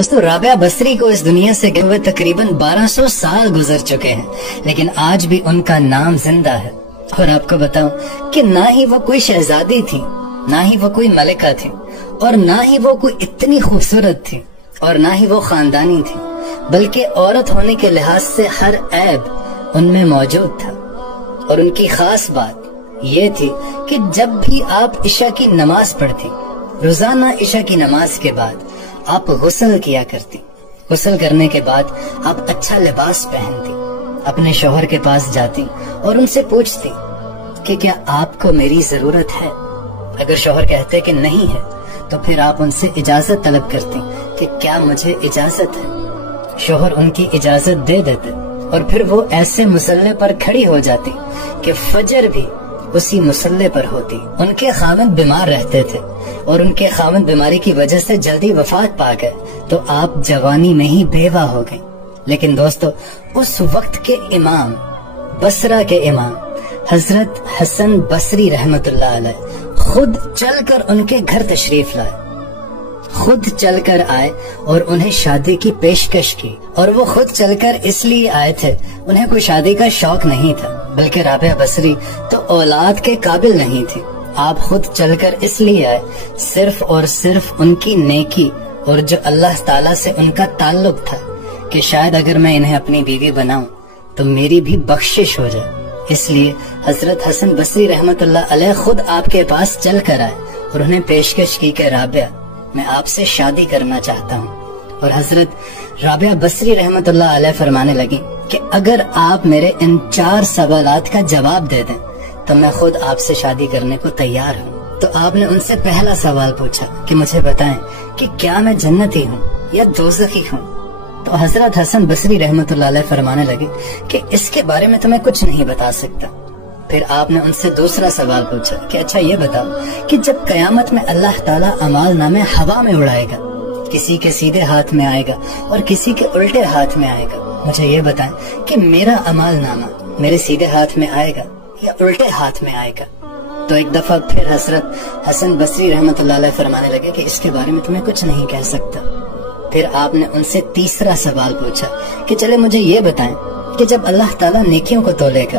दोस्तों राबिया बसरी को इस दुनिया से गए हुए तकरीबन 1200 साल गुजर चुके हैं, लेकिन आज भी उनका नाम जिंदा है। और आपको बताऊं कि ना ही वो कोई शहजादी थी, ना ही वो कोई मलिका थी, और ना ही वो कोई इतनी खूबसूरत थी, और ना ही वो खानदानी थी, बल्कि औरत होने के लिहाज से हर ऐब उनमें मौजूद था। और उनकी खास बात ये थी कि जब भी आप इशा की नमाज पढ़ती, रोजाना इशा की नमाज के बाद आप गुस्ल किया करती। गुस्ल करने के बाद आप अच्छा लिबास पहनती, अपने शौहर के पास जाती और उनसे पूछती कि क्या आपको मेरी जरूरत है। अगर शौहर कहते कि नहीं है तो फिर आप उनसे इजाजत तलब करती कि क्या मुझे इजाजत है। शौहर उनकी इजाजत दे देते और फिर वो ऐसे मुसल्ले पर खड़ी हो जाती कि फजर भी उसी मुसल्ले पर होती। उनके खाविंद बीमार रहते थे और उनके खाविंद बीमारी की वजह से जल्दी वफात पा गए, तो आप जवानी में ही बेवा हो गए। लेकिन दोस्तों उस वक्त के इमाम, बसरा के इमाम हजरत हसन बसरी रहमतुल्लाह अलैह खुद चलकर उनके घर तशरीफ लाए, खुद चलकर आए और उन्हें शादी की पेशकश की। और वो खुद चलकर इसलिए आए थे, उन्हें कोई शादी का शौक नहीं था, बल्कि राबिया बसरी तो औलाद के काबिल नहीं थी। आप खुद चलकर इसलिए आए सिर्फ और सिर्फ उनकी नेकी और जो अल्लाह ताला से उनका ताल्लुक था कि शायद अगर मैं इन्हें अपनी बीवी बनाऊं तो मेरी भी बख्शिश हो जाए। इसलिए हजरत हसन बसरी रहमतुल्लाह अलैह खुद आपके पास चल कर आए और उन्हें पेशकश की कि राबिया मैं आपसे शादी करना चाहता हूँ। और हजरत राबिया बसरी रहमतुल्लाह अलैह फरमाने लगी कि अगर आप मेरे इन 4 सवालात का जवाब दे दें तो मैं खुद आपसे शादी करने को तैयार हूँ। तो आपने उनसे पहला सवाल पूछा कि मुझे बताएं कि क्या मैं जन्नती हूँ या दोज़खी हूँ। तो हजरत हसन बसरी रहमतुल्लाह अलैह फरमाने लगे कि इसके बारे में तो मैं कुछ नहीं बता सकता। फिर आपने उनसे दूसरा सवाल पूछा कि अच्छा ये बताओ कि जब कयामत में अल्लाह ताला अमाल नामे हवा में उड़ाएगा, किसी के सीधे हाथ में आएगा और किसी के उल्टे हाथ में आएगा, मुझे ये बताएं कि मेरा अमाल नामा मेरे सीधे हाथ में आएगा या उल्टे हाथ में आएगा। तो एक दफा फिर हजरत हसन बसरी रहमतुल्लाह अलैह फरमाने लगे कि इसके बारे में तुम्हें कुछ नहीं कह सकता। फिर आपने उनसे तीसरा सवाल पूछा कि चले मुझे ये बताएं कि जब अल्लाह ताला नेकियों को तोलेगा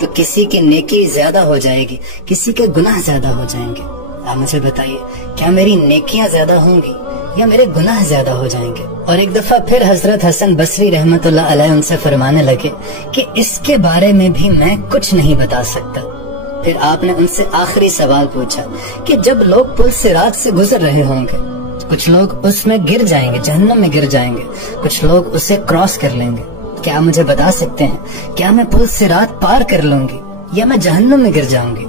तो किसी की नेकी ज्यादा हो जाएगी, किसी के गुनाह ज्यादा हो जाएंगे। आप मुझे बताइए क्या मेरी नेकियां ज्यादा होंगी या मेरे गुनाह ज्यादा हो जाएंगे। और एक दफा फिर हजरत हसन बसरी रहमतुल्लाह अलैह उनसे फरमाने लगे कि इसके बारे में भी मैं कुछ नहीं बता सकता। फिर आपने उनसे आखिरी सवाल पूछा कि जब लोग पुल सिरात से गुजर रहे होंगे, कुछ लोग उसमें गिर जाएंगे, जहन्नम में गिर जाएंगे, कुछ लोग उसे क्रॉस कर लेंगे, क्या मुझे बता सकते हैं क्या मैं पुल सिरात पार कर लूंगी या मैं जहन्नम में गिर जाऊंगी।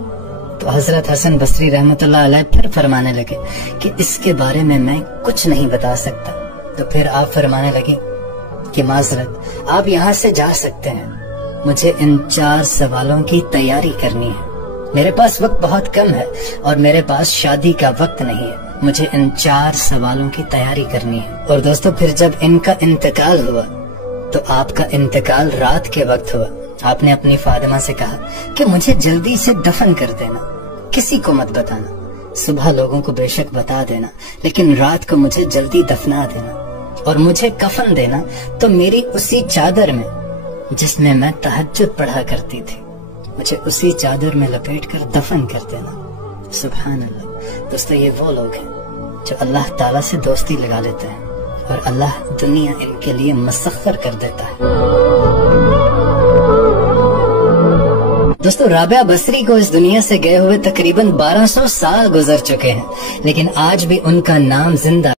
तो हजरत हसन बसरी रहमतुल्लाह अलैह फिर फरमाने लगे कि इसके बारे में मैं कुछ नहीं बता सकता। तो फिर आप फरमाने लगे कि माजरत आप यहाँ से जा सकते हैं, मुझे इन 4 सवालों की तैयारी करनी है। मेरे पास वक्त बहुत कम है और मेरे पास शादी का वक्त नहीं है, मुझे इन 4 सवालों की तैयारी करनी है। और दोस्तों फिर जब इनका इंतकाल हुआ तो आपका इंतकाल रात के वक्त हुआ। आपने अपनी फातिमा से कहा कि मुझे जल्दी से दफन कर देना, किसी को मत बताना, सुबह लोगों को बेशक बता देना, लेकिन रात को मुझे जल्दी दफना देना और मुझे कफन देना तो मेरी उसी चादर में जिसमें मैं तहज्जुद पढ़ा करती थी, मुझे उसी चादर में लपेट कर दफन कर देना। सुभान अल्लाह। दोस्तों ये वो लोग हैं जो अल्लाह ताला से दोस्ती लगा लेते हैं और अल्लाह दुनिया इनके लिए मसख्खर कर देता है। दोस्तों राबिया बसरी को इस दुनिया से गए हुए तकरीबन 1200 साल गुजर चुके हैं, लेकिन आज भी उनका नाम जिंदा